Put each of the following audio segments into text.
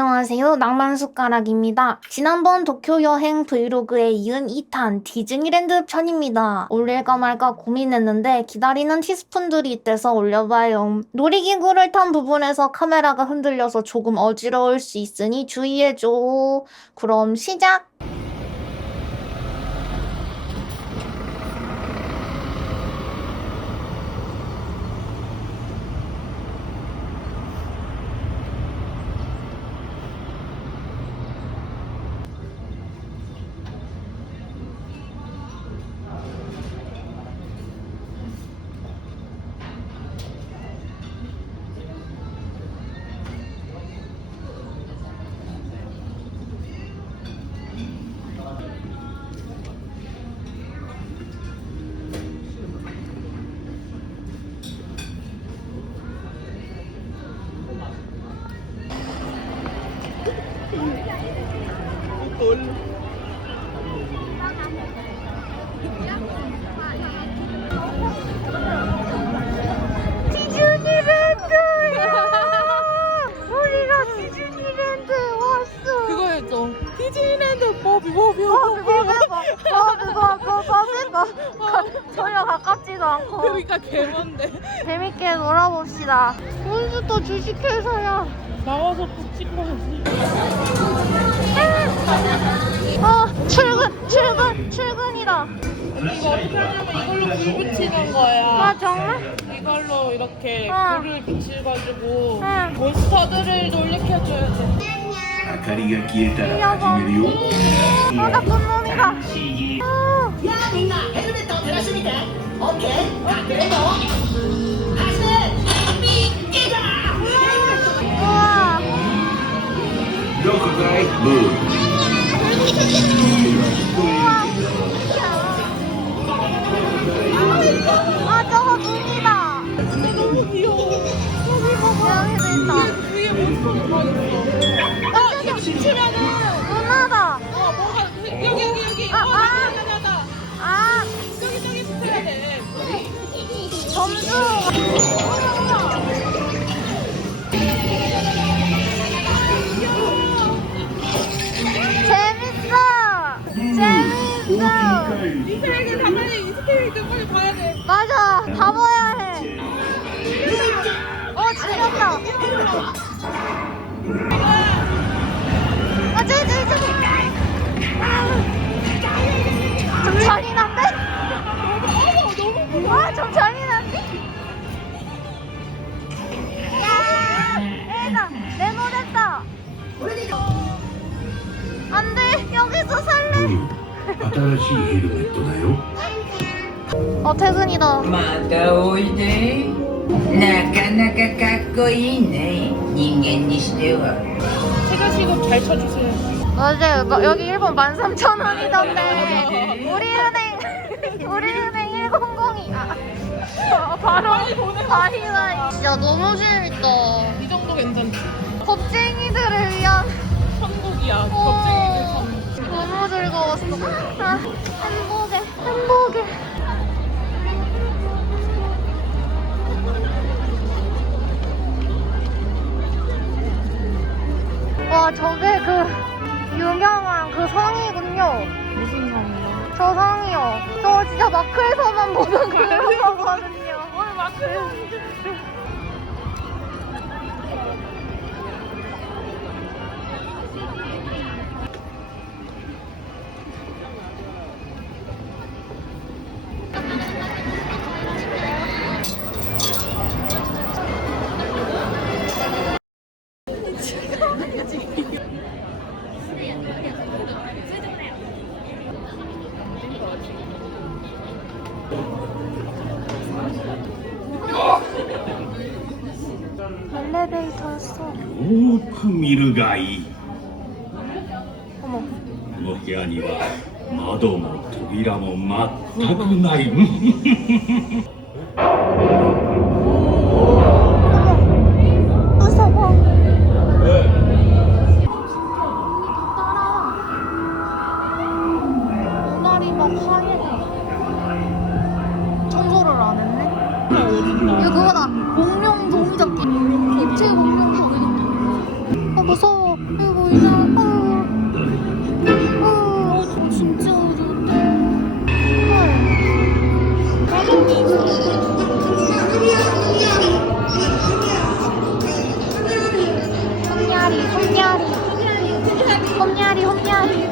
안녕하세요. 낭만숟가락입니다. 지난번 도쿄 여행 브이로그에 이은 2탄 디즈니랜드 편입니다. 올릴까 말까 고민했는데 기다리는 티스푼들이 있대서 올려봐요. 놀이기구를 탄 부분에서 카메라가 흔들려서 조금 어지러울 수 있으니 주의해줘. 그럼 시작! 디 놀아봅시다. 오늘부터 주식회사야. 나와서 붙인 거지. 어, 출근, 출근, 출근이다. 이거 어떻게 하냐면 이걸로 불 붙이는 거야. 아, 정말? 이걸로 이렇게 응. 불을 붙여가지고 응. 몬스터들을 놀래켜줘야 돼. A carica quieta a Jimerio. 아까 놈이다. 야, 민나 헤드메터 들었습니까? 오케이, 아, 그래도. right move. 아 저거 이스라엘에 가만히 이스라엘에 빨리 가야 돼. 맞아. 다 봐야 해. 어, 지렸다. かかっこいいね人間にしては 세자 시급 잘 쳐주세요. 맞아요. 마- 여기 일본 13,000원이던데. 우리은행, 우리은행 100이. 아, 아, 바로 바이바이. 진짜 너무 재밌다. 이 정도 괜찮지. 겁쟁이들을 위한 천국이야. 오. 겁쟁이들 천국. 너무 즐거웠어. 아, 행복해, 행복해. 와, 저게 그 유명한 그 성이군요. 무슨 성이야? 저 성이요. 저 진짜 마크에서만 보던 그런 거거든요. 뭘 마크야? 엘리베이터였어. よーく見るがいい 어머. この部屋には窓も扉も全くない 홈야리, 홈야리.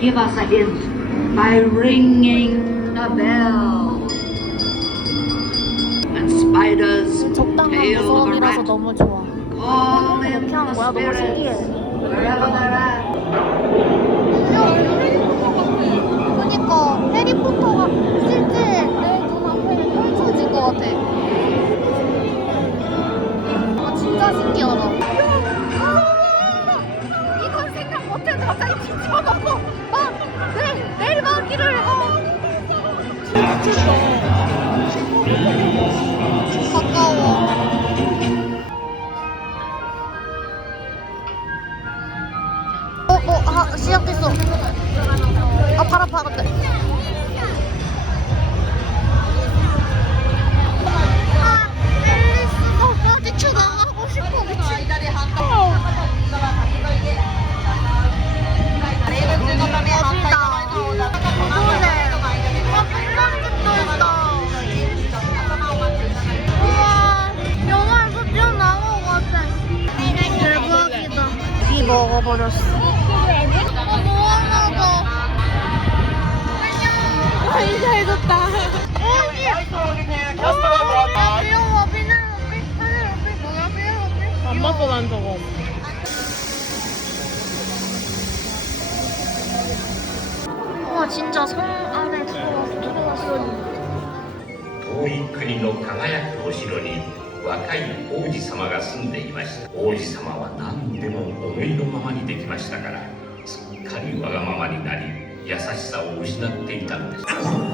Give us a hint by ringing a bell. And spiders 적당한 tail of a 무서움이라서 rat 너무 좋아. call in 이렇게 하는 the 거야? 너무 spirits 신기해. wherever they're at. 그러니까 해리포터가 실제 내 눈앞에 펼쳐진 것 같아. 아 진짜 신기하다. 가까 안 맞고 난 저거. 우와, 진짜 성 안에 들어가서 들어갔어. 遠い国の輝くお城に若い王子様が住んでいました王子様は何でも思いのままにできましたからすっかりわがままになり優しさを失っていたのですあ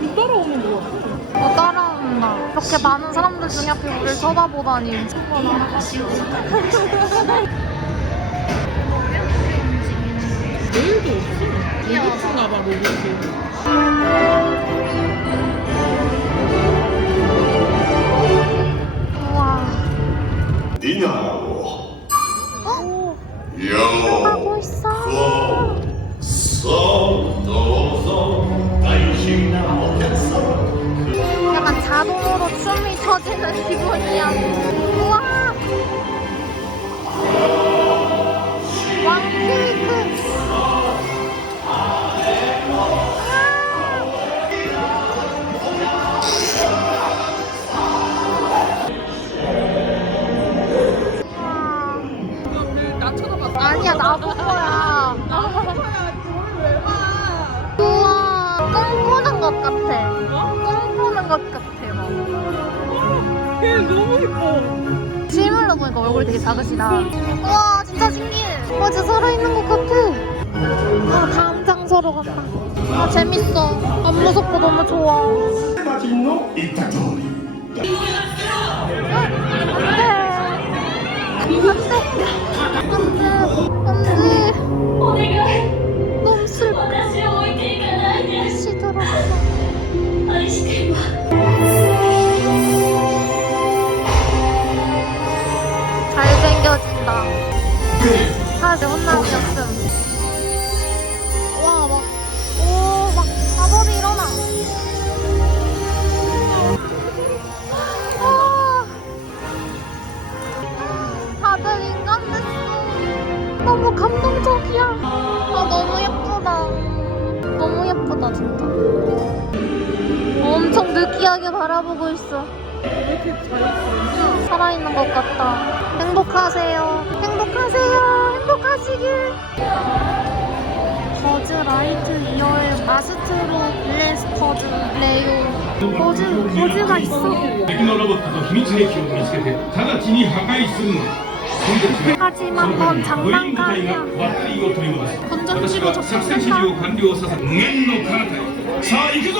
누 따라오는 거 같아. 뭐 따라온다. 이렇게 많은 사람들 중에 앞에 우리를 쳐다보다니. 내일도 없어. 로봇인가 봐, 로봇이. 우와. 니냐고 어? 요 하고 있어. 썩도서 간신나 못했어 약간 자동으로 춤이 터지는 기분이야. 우와. 걔 너무 예뻐. 실물로 보니까 얼굴 되게 작으시다. 와 진짜 신기해. 맞아 살아있는 것 같아. 아 다음 장소로 갔다. 아 재밌어. 안 무섭고 너무 좋아. 아, 네. 맛있노? 이타토리. 안돼. 안돼. 안돼. 안돼. 사실 혼나기 없음 와막오막 마법이 일어나. 아. 다들 인간 됐어. 너무 감동적이야. 아 너무 예쁘다. 너무 예쁘다 진짜. 엄청 느끼하게 바라보고 있어 살아있는 것 같다. 행복하세요. 행복하세요. 행복하시길. 버즈 라이트 이어의 마스트로 블래스터즈 레오. 버즈, 버즈가 있어. 敵のロボットと秘密兵器を見つけて直ちに破壊するの 하지만 넌 部員部隊が 장난감이야 バッテリーを取り戻す 건전지로 私は作戦指示を完了させ無限の彼方へさあ行くぞ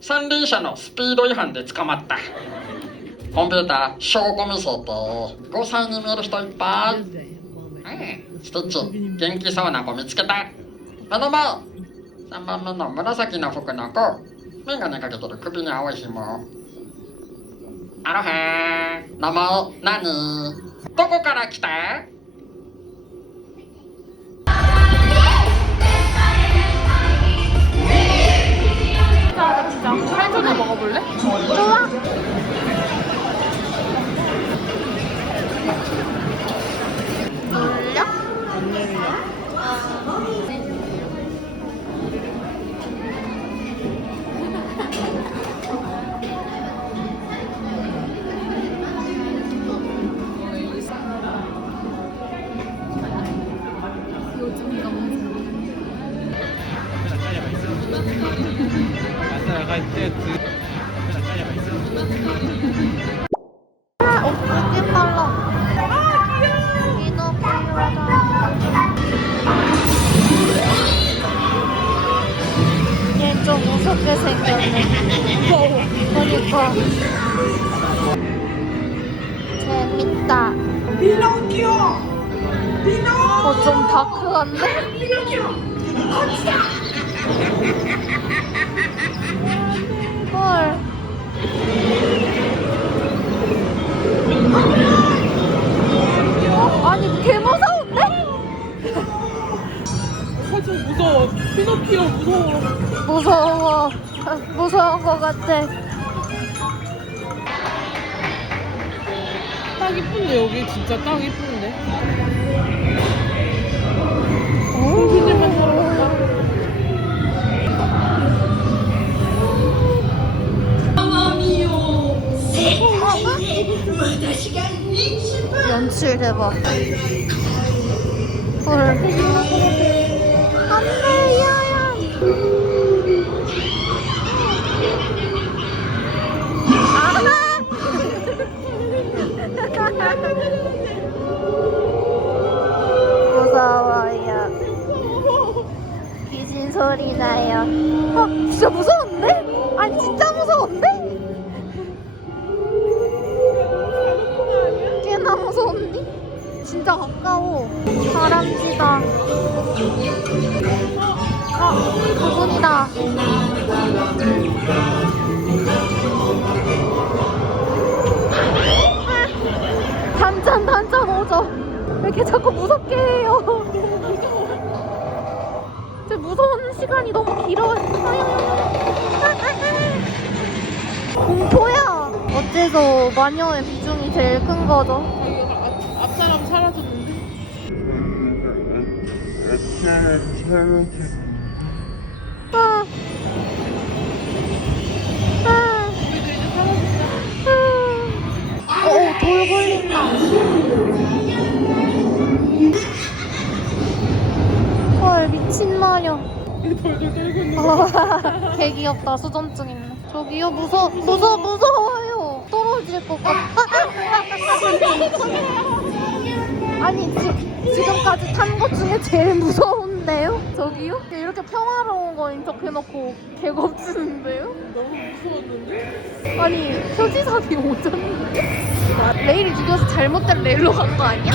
三輪車のスピード違反で捕まった。コンピューター証拠見せて5歳に見える人いっぱい。うん。ステッチ元気そうな子見つけた。目の前3番目の紫の服の子。眼鏡かけてる首に青い紐。アロハ名前何？どこから来た？ 나 진짜 살전에 먹어볼래? 좋아 되게 빨라. 아, 귀여워. 이너 귀여워. 얘좀 무섭게 생겼네. 그러니까. 재밌다. 피노키오! 어, 좀 다크한데? 헐. 무서워. 무서운 것 같아. 딱 이쁜데 여기? 진짜 딱 이쁜데? 그들만 살아봤다 연출 대박 헐 소리 나요 어 진짜 무서운데? 아니 진짜 무서운데? 꽤나 무서운데? 진짜 가까워 다람쥐다 어 그분이다 단짠 단짠 오죠 왜 이렇게 자꾸 무섭게 해요 시간이 너무 길어요 공포야 어째서 마녀의 비중이 제일 큰 거죠 앞, 앞사람 사라졌는데 아. 아. 아. 어, 돌 걸린다. 헐, 미친 마녀. 돌돌 떨고 있는 어, 개 귀엽다. 수전증 있네. 저기요, 무서, 무서, 무서워요. 떨어질 것 같아. 아니, 지, 지금까지 탄 것 중에 제일 무서운데요? 저기요? 이렇게 평화로운 거인 척 해놓고 개 겁주는데요? 너무 무서웠는데? 아니, 표지선이 오졌는데? 레일이 죽여서 잘못된 레일로 간 거 아니야?